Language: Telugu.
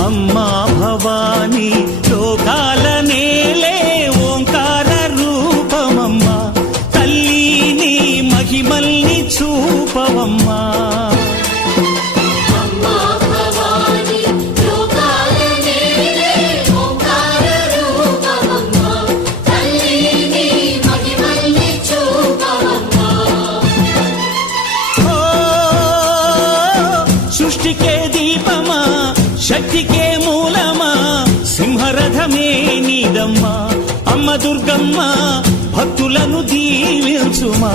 అమ్మా భవానీ లోకాల నేలే ఓంకార రూపమమ్మా తల్లి నీ మహిమల్ని చూపవమ్మా సృష్టికే దీపమా శక్తికే మూలమా సింహరథమే నీదమ్మా అమ్మ దుర్గమ్మ భక్తులను దీవించుమా